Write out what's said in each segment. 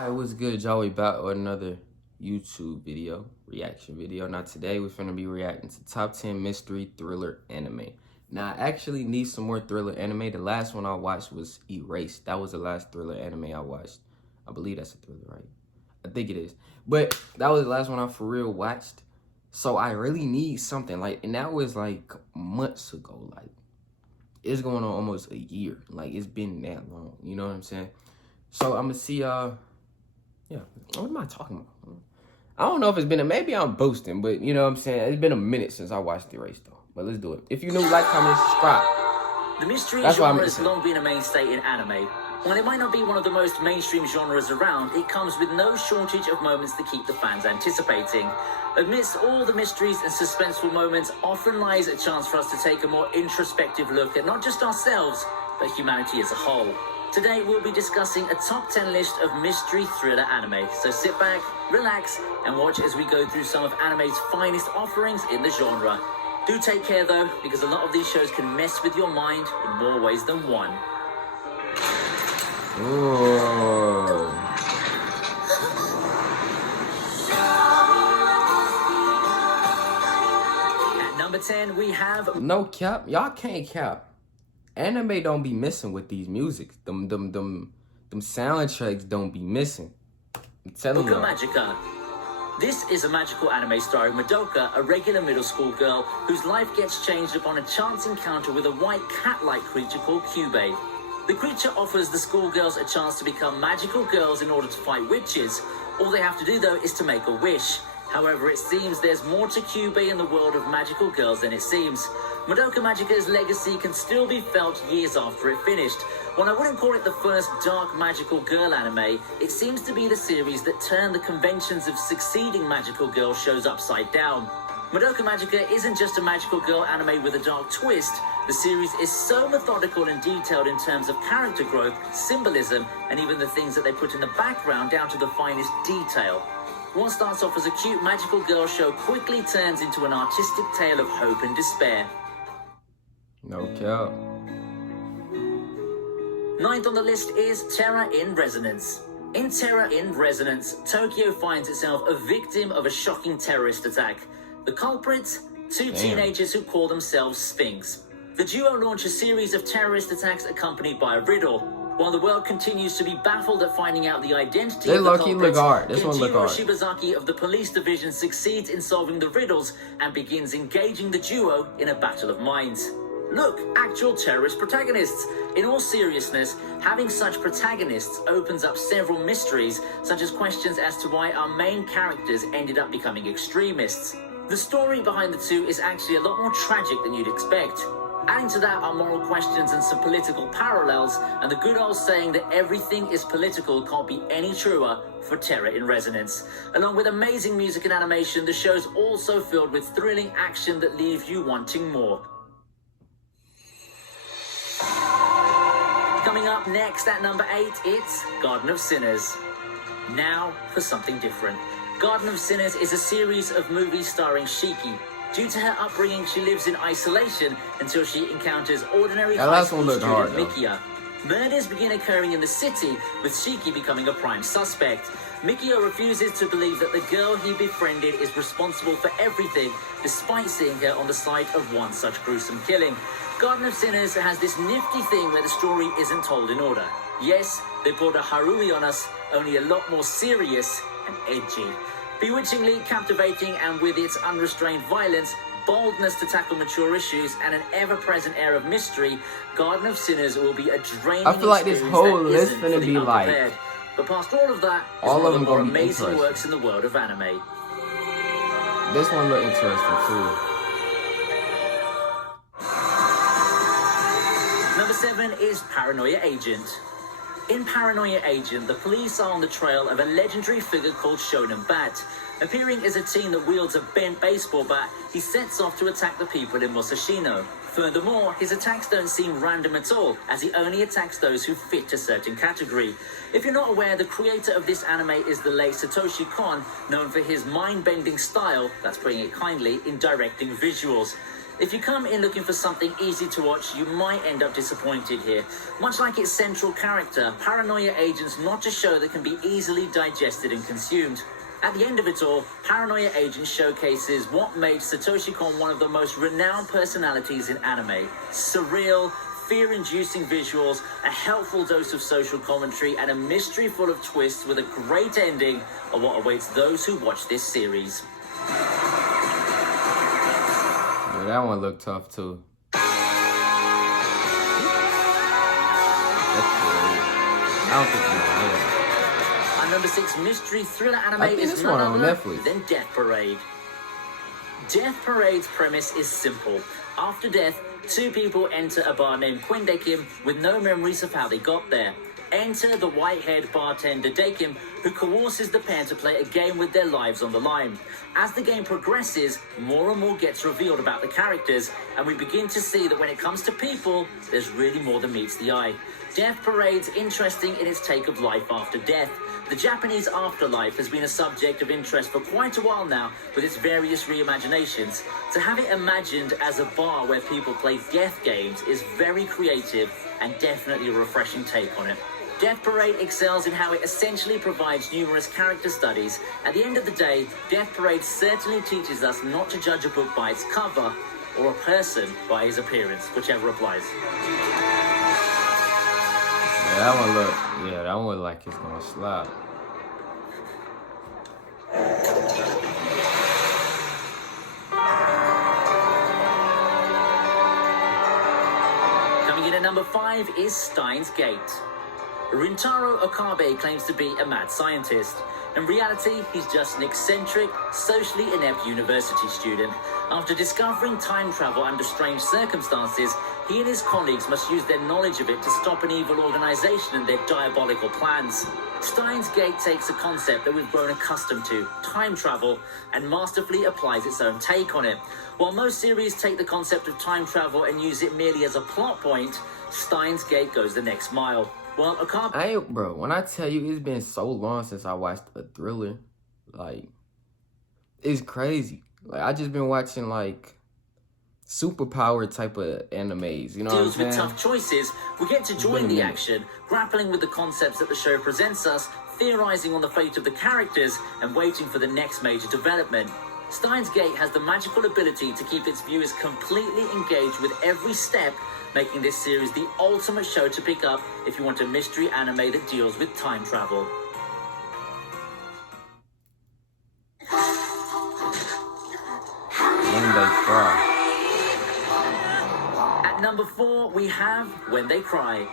Alright, what's good, y'all? We back with another YouTube video, reaction video. Now today we're finna be reacting to top 10 mystery thriller anime. Now I actually need some more thriller anime. The last one I watched was Erased. That was the last thriller anime I watched. I believe that's a thriller, right? I think it is. But that was the last one I for real watched. So I really need something like, and that was like months ago. Like it's going on almost a year. Like it's been that long. You know what I'm saying? So I'm gonna see yeah, what am I talking about? I don't know if it's been maybe I'm boasting, but you know what I'm saying? It's been a minute since I watched the race though. But let's do it. If you're new, like, comment, subscribe. The mystery genre has long been a mainstay in anime. While it might not be one of the most mainstream genres around, it comes with no shortage of moments to keep the fans anticipating. Amidst all the mysteries and suspenseful moments, often lies a chance for us to take a more introspective look at not just ourselves, but humanity as a whole. Today we'll be discussing a top 10 list of mystery thriller anime, so sit back, relax, and watch as we go through some of anime's finest offerings in the genre. Do take care though, because a lot of these shows can mess with your mind in more ways than one. Ooh. At number 10 we have... No cap, y'all can't cap. Anime don't be missing with these musics. Them soundtracks don't be missing. I'm telling you. Magica. This is a magical anime starring Madoka, a regular middle school girl whose life gets changed upon a chance encounter with a white cat-like creature called Kyubey. The creature offers the schoolgirls a chance to become magical girls in order to fight witches. All they have to do though is to make a wish. However, it seems there's more to Kyubey in the world of magical girls than it seems. Madoka Magica's legacy can still be felt years after it finished. While I wouldn't call it the first dark magical girl anime, it seems to be the series that turned the conventions of succeeding magical girl shows upside down. Madoka Magica isn't just a magical girl anime with a dark twist. The series is so methodical and detailed in terms of character growth, symbolism, and even the things that they put in the background down to the finest detail. What starts off as a cute magical girl show quickly turns into an artistic tale of hope and despair. No cap. Ninth on the list is Terror in Resonance. In Terror in Resonance, Tokyo finds itself a victim of a shocking terrorist attack. The culprits? Two teenagers who call themselves Sphinx. The duo launch a series of terrorist attacks accompanied by a riddle. While the world continues to be baffled at finding out the identity of the culprits, Kenjiro Shibazaki of the police division succeeds in solving the riddles and begins engaging the duo in a battle of minds. Look, actual terrorist protagonists. In all seriousness, having such protagonists opens up several mysteries, such as questions as to why our main characters ended up becoming extremists. The story behind the two is actually a lot more tragic than you'd expect. Adding to that are moral questions and some political parallels, and the good old saying that everything is political can't be any truer for Terror in Resonance. Along with amazing music and animation, the show's also filled with thrilling action that leaves you wanting more. Coming up next at number 8, it's Garden of Sinners. Now for something different. Garden of Sinners is a series of movies starring Shiki. Due to her upbringing, she lives in isolation until she encounters ordinary high school student Mikia. Murders begin occurring in the city, with Shiki becoming a prime suspect. Mikia refuses to believe that the girl he befriended is responsible for everything, despite seeing her on the site of one such gruesome killing. Garden of Sinners has this nifty thing where the story isn't told in order. Yes, they pulled a Harui on us, only a lot more serious and edgy. Bewitchingly captivating, and with its unrestrained violence, boldness to tackle mature issues, and an ever-present air of mystery, Garden of Sinners will be a draining I feel like this whole list gonna be like, but past all of that, is one of the more amazing works in the world of anime. This one look interesting too. Number 7 is Paranoia Agent. In Paranoia Agent, the police are on the trail of a legendary figure called Shonen Bat. Appearing as a teen that wields a bent baseball bat, he sets off to attack the people in Musashino. Furthermore, his attacks don't seem random at all, as he only attacks those who fit a certain category. If you're not aware, the creator of this anime is the late Satoshi Kon, known for his mind-bending style, that's putting it kindly, in directing visuals. If you come in looking for something easy to watch, you might end up disappointed here. Much like its central character, Paranoia Agent's not a show that can be easily digested and consumed. At the end of it all, Paranoia Agent showcases what made Satoshi Kon one of the most renowned personalities in anime. Surreal, fear-inducing visuals, a helpful dose of social commentary, and a mystery full of twists with a great ending are what awaits those who watch this series. Yeah, that one looked tough too. That's good. I don't think you know. Our number 6 mystery thriller anime is this none one on other Netflix. than Death Parade. Death Parade's premise is simple. After death, 2 people enter a bar named Quindekim with no memories of how they got there. Enter the white-haired bartender Dakim, who coerces the pair to play a game with their lives on the line. As the game progresses, more and more gets revealed about the characters, and we begin to see that when it comes to people, there's really more than meets the eye. Death Parade's interesting in its take of life after death. The Japanese afterlife has been a subject of interest for quite a while now, with its various reimaginations. To have it imagined as a bar where people play death games is very creative and definitely a refreshing take on it. Death Parade excels in how it essentially provides numerous character studies. At the end of the day, Death Parade certainly teaches us not to judge a book by its cover, or a person by his appearance, whichever applies. Yeah, that one look like it's gonna slap. Coming in at number 5 is Steins Gate. Rintaro Okabe claims to be a mad scientist. In reality, he's just an eccentric, socially inept university student. After discovering time travel under strange circumstances, he and his colleagues must use their knowledge of it to stop an evil organization and their diabolical plans. Steins Gate takes a concept that we've grown accustomed to, time travel, and masterfully applies its own take on it. While most series take the concept of time travel and use it merely as a plot point, Steins Gate goes the next mile. Well, Bro, when I tell you it's been so long since I watched a thriller, like, it's crazy. Like, I just been watching, like, superpower type of animes, you know what I'm deals saying? with tough choices, we get to join the action, grappling with the concepts that the show presents us, theorizing on the fate of the characters, and waiting for the next major development. Steins Gate has the magical ability to keep its viewers completely engaged with every step, making this series the ultimate show to pick up if you want a mystery anime that deals with time travel. When They Cry. At number 4, we have When They Cry.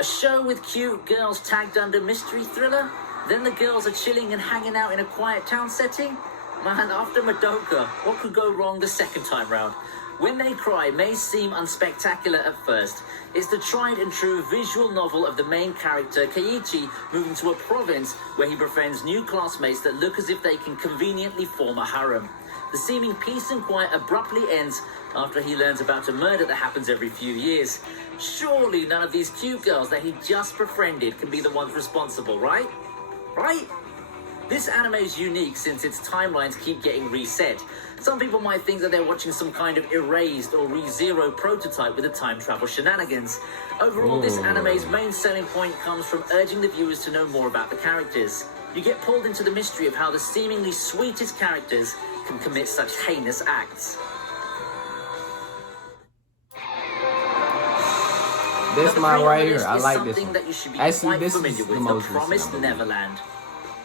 A show with cute girls tagged under mystery thriller? Then the girls are chilling and hanging out in a quiet town setting? Man, after Madoka, what could go wrong the second time round? When They Cry may seem unspectacular at first. It's the tried and true visual novel of the main character, Keiichi, moving to a province where he befriends new classmates that look as if they can conveniently form a harem. The seeming peace and quiet abruptly ends after he learns about a murder that happens every few years. Surely none of these cute girls that he just befriended can be the ones responsible, right? Right? This anime is unique since its timelines keep getting reset. Some people might think that they're watching some kind of erased or re-zero prototype with the time travel shenanigans. Overall, this anime's main selling point comes from urging the viewers to know more about the characters. You get pulled into the mystery of how the seemingly sweetest characters can commit such heinous acts. This my right here. I like this something one. that you should be Actually, quite this familiar is with, the most The Promised recent, I believe. Neverland.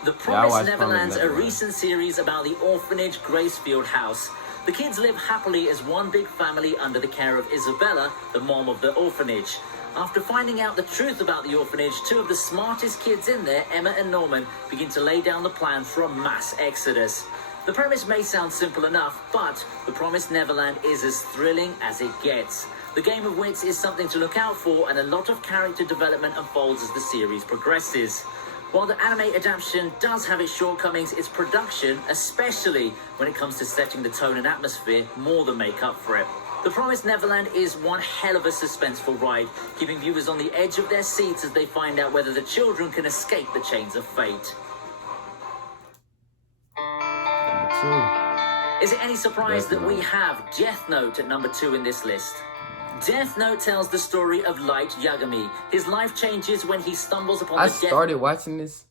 The Yeah, I Promised watched Neverland's Promised a Neverland. recent series about the orphanage Gracefield House. The kids live happily as one big family under the care of Isabella, the mom of the orphanage. After finding out the truth about the orphanage, 2 of the smartest kids in there, Emma and Norman, begin to lay down the plan for a mass exodus. The premise may sound simple enough, but The Promised Neverland is as thrilling as it gets. The game of wits is something to look out for, and a lot of character development unfolds as the series progresses. While the anime adaptation does have its shortcomings, its production, especially when it comes to setting the tone and atmosphere, more than make up for it. The Promised Neverland is one hell of a suspenseful ride, keeping viewers on the edge of their seats as they find out whether the children can escape the chains of fate. Number 2. Is it any surprise Death that we Note. have Death Note at number 2 in this list? Death Note tells the story of Light Yagami. His life changes when he stumbles upon I the started watching this,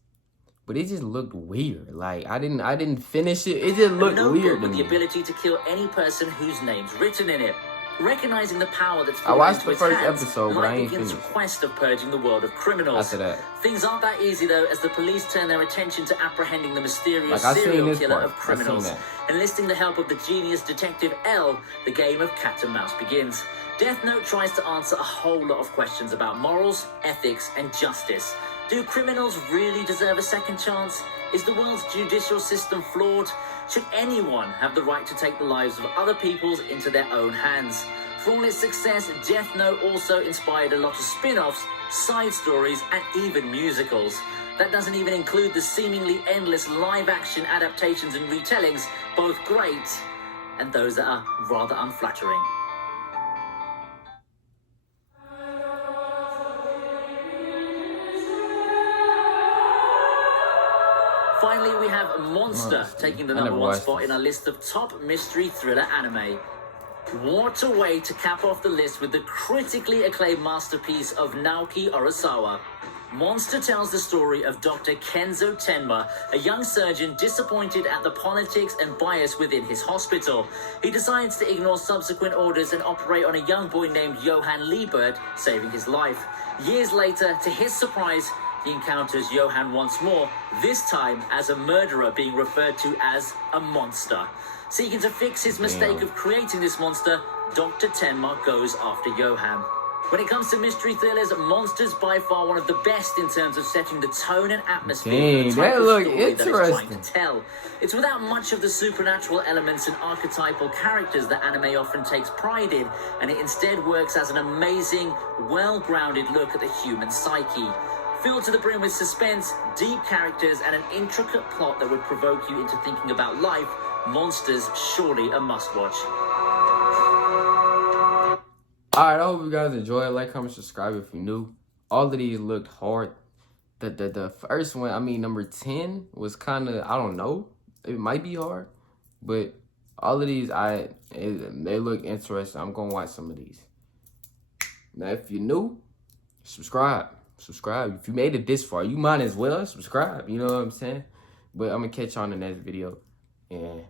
but it just looked weird. Like I didn't finish it. It just looked weird to with the me. ability to kill any person whose name's written in it. Recognizing the power that's I watched into the its first hands, episode, but I Light ain't begins finished. a quest of purging the world of criminals. After that. Things aren't that easy though, as the police turn their attention to apprehending the mysterious Like, I seen serial this killer part. of I seen criminals. that. Enlisting the help of the genius detective L, the game of cat and mouse begins. Death Note tries to answer a whole lot of questions about morals, ethics, and justice. Do criminals really deserve a second chance? Is the world's judicial system flawed? Should anyone have the right to take the lives of other people into their own hands? For all its success, Death Note also inspired a lot of spin-offs, side stories, and even musicals. That doesn't even include the seemingly endless live-action adaptations and retellings, both great and those that are rather unflattering. Finally, we have Monster taking the I number never 1 watched spot this. in our list of top mystery thriller anime. What a way to cap off the list with the critically acclaimed masterpiece of Naoki Urasawa. Monster tells the story of Dr. Kenzo Tenma, a young surgeon disappointed at the politics and bias within his hospital. He decides to ignore subsequent orders and operate on a young boy named Johann Liebert, saving his life. Years later, to his surprise, he encounters Johann once more, this time as a murderer being referred to as a monster. Seeking to fix his mistake of creating this monster, Dr. Tenma goes after Johann. When it comes to mystery thrillers, Monster's by far one of the best in terms of setting the tone and atmosphere Dang, for the type that of look story that it's trying to interesting. tell. It's without much of the supernatural elements and archetypal characters that anime often takes pride in, and it instead works as an amazing, well-grounded look at the human psyche. Filled to the brim with suspense, deep characters, and an intricate plot that would provoke you into thinking about life, Monster's surely a must-watch. Alright, I hope you guys enjoy it. Like, comment, subscribe if you're new. All of these looked hard. The first one, I mean, number 10 was kind of, I don't know. It might be hard. But all of these, they look interesting. I'm going to watch some of these. Now, if you're new, subscribe. Subscribe. If you made it this far, you might as well subscribe. You know what I'm saying? But I'm going to catch you on the next video. And